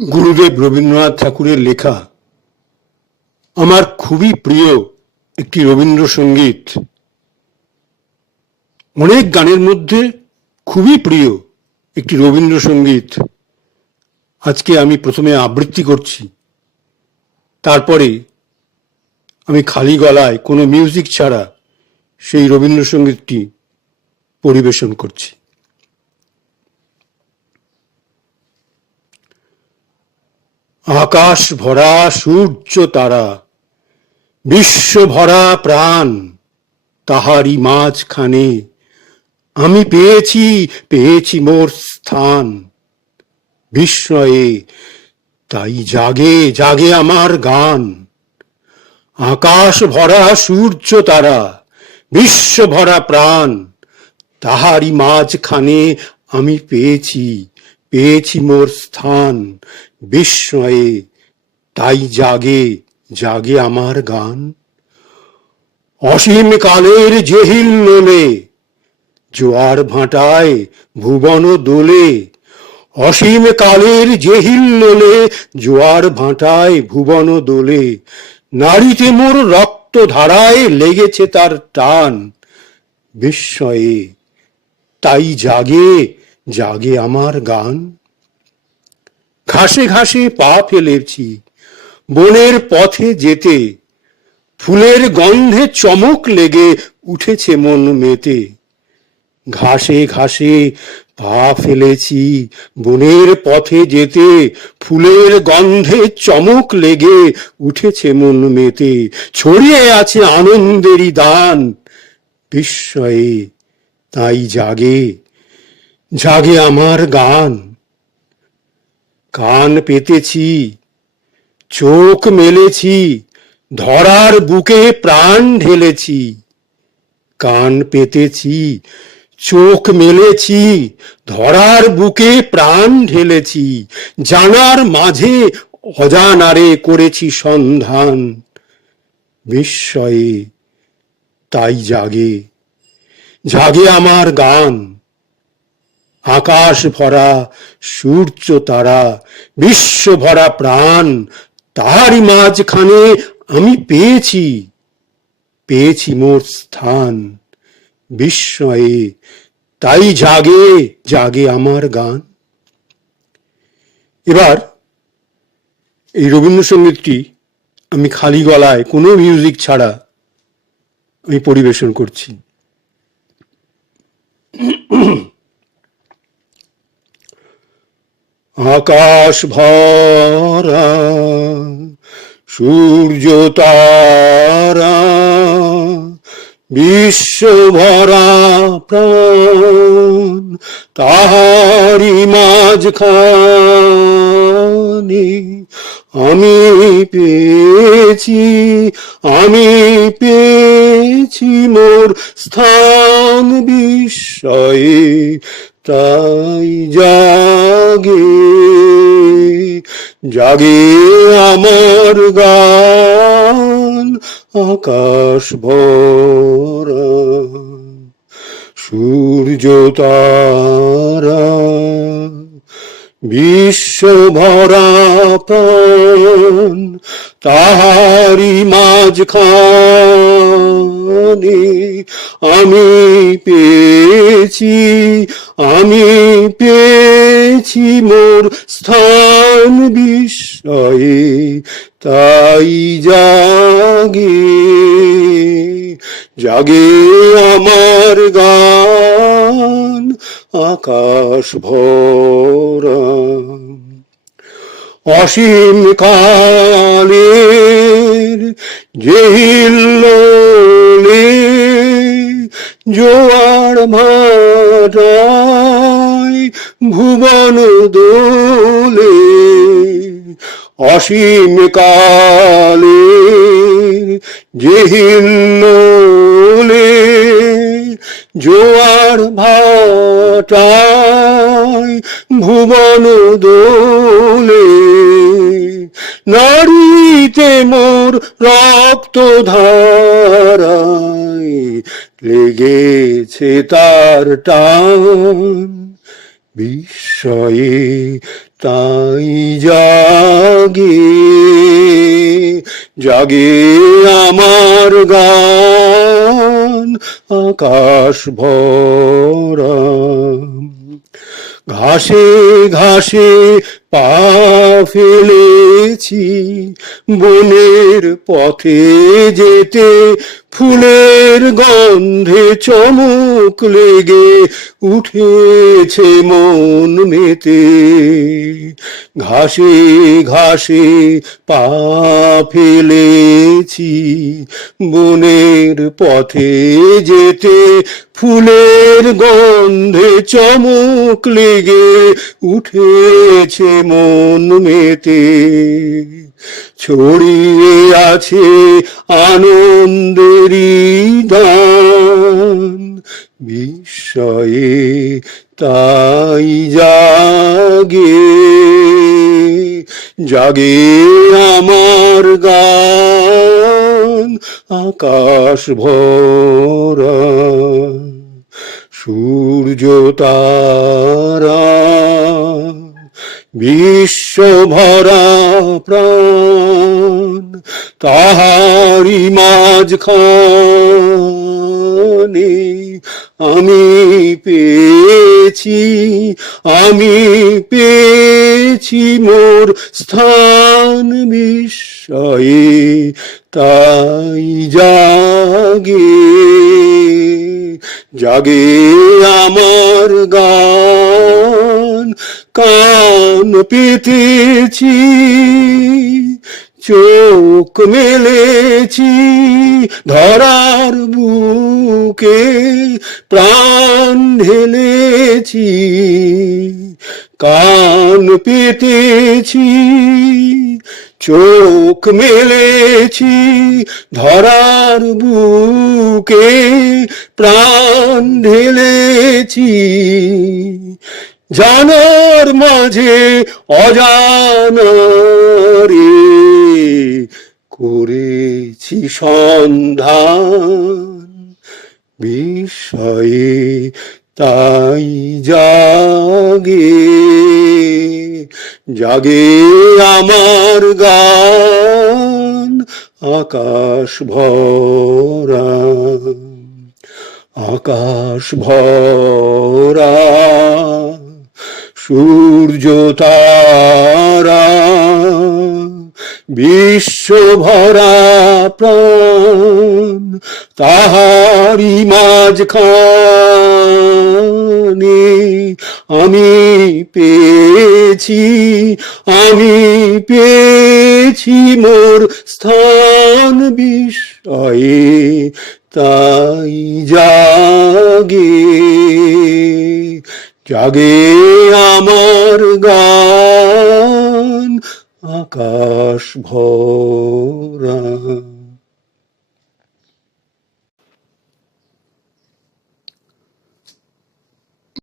গুরুদেব রবীন্দ্রনাথ ঠাকুরের লেখা আমার খুবই প্রিয় একটি রবীন্দ্রসঙ্গীত। অনেক গানের মধ্যে খুবই প্রিয় একটি রবীন্দ্রসঙ্গীত আজকে আমি প্রথমে আবৃত্তি করছি, তারপরে আমি খালি গলায় কোনো মিউজিক ছাড়া সেই রবীন্দ্রসঙ্গীতটি পরিবেশন করছি। আকাশ ভরা সূর্য তারা, বিশ্ব ভরা প্রাণ, তাহারি মাঝখানে আমি পেয়েছি পেয়েছি মোর স্থান। বিস্ময়ে তাই জাগে জাগে আমার গান। আকাশ ভরা সূর্য তারা, বিশ্ব ভরা প্রাণ, তাহারি মাঝখানে আমি পেয়েছি পেয়েছি মোর স্থান। বিস্ময়ে তাই জাগে জাগে আমার গান। অসীম কালের জেহিল্লোলে জোয়ার ভাটায় ভুবন দোলে, অসীম কালের জেহিল্লোলে জোয়ার ভাটায় ভুবন দোলে, নারীতে মোর রক্ত ধারায় লেগেছে তার টান। বিস্ময়ে তাই জাগে জাগে আমার গান। ঘাসে ঘাসে পা ফেলেছি বনের পথে যেতে, ফুলের গন্ধে চমক লেগে উঠেছে মন মেতে। ঘাসে ঘাসে পা ফেলেছি বনের পথে যেতে, ফুলের গন্ধে চমক লেগে উঠেছে মন মেতে। ছড়িয়ে আছে আনন্দেরই দান। বিস্ময়ে তাই জাগে জাগে আমার গান। কান পেতেছি চোখ মেলেছি, ধরার বুকে প্রাণ ঢেলেছি। কান পেতেছি চোখ মেলেছি, ধরার বুকে প্রাণ ঢেলেছি। জানার মাঝে অজানারে করেছি সন্ধান। বিস্ময়ে তাই জাগে জাগে আমার গান। আকাশ ভরা সূর্য তারা, বিশ্ব ভরা প্রাণ, তাহারি মাঝখানে আমি পেয়েছি পেয়েছি মোর স্থান। বিস্ময়ে তাই জাগে জাগে আমার গান। এবার এই রবীন্দ্রসঙ্গীতটি আমি খালি গলায় কোনো মিউজিক ছাড়া আমি পরিবেশন করছি। আকাশ ভরা সূর্য তারা, বিশ্ব ভরা প্রাণ, তাহারি মাঝখানে আমি পেয়েছি পেয়েছি মোর স্থান। বিস্ময়ে তাই জাগে জাগে আমার গান। আকাশ ভরা সূর্য তারা, বিশ্ব ভরা প্রাণ, তাহারি মাঝখানে আমি পেয়েছি পেয়েছি মোর স্থান। বিস্ময়ে তাই জাগে জাগে আমার গান। আকাশ ভরা অসীম কালের জেহিল্লোলে জোয়ার ভাটায় ভুবন দোলে, অসীম কালের জেহিল্লোলে জোয়ার ভাটায় ভুবন দোলে, নারীতে মোর রক্ত ধারায় লেগেছে তার টান। বিস্ময়ে তাই জাগে, জাগে আমার গান আকাশ ভরা। ঘাসে ঘাসে পা ফেলেছি বনের পথে যেতে, ফুলের গন্ধে চমক লেগে উঠেছে মন মেতে। ঘাসে ঘাসে পা ফেলেছি বনের পথে যেতে, ফুলের গন্ধে চমক লেগে উঠেছে মন মেতে। ছড়িয়ে আছে আনন্দেরই গান, বিস্ময়ে তাই জাগে, জাগে আমার গান আকাশ ভরা। সূর্য তারা বিশ্ব ভরা প্রাণ, তাহারি মাঝখানে আমি পেয়েছি, আমি পেয়েছি মোর স্থান। বিস্ময়ে তাই জাগে, জাগে আমার গান। কান পেতেছি, চোখ মেলেছি ধরার বুকে, প্রাণ ঢেলেছি। কান পেতেছি, চোখ মেলেছি ধরার বুকে, প্রাণ ঢেলেছি। জানার মাঝে অজানারে করেছি সন্ধান, বিস্ময়ে তাই জাগে, জাগে আমার গান আকাশ ভরা, আকাশ ভরা। সূর্য তারা বিশ্ব ভরা প্রাণ, তাহারি মাঝখানে আমি পেয়েছি, আমি পেয়েছি মোর স্থান। বিস্ময়ে তাই জাগে, জাগে আমার গান আকাশ ভরা।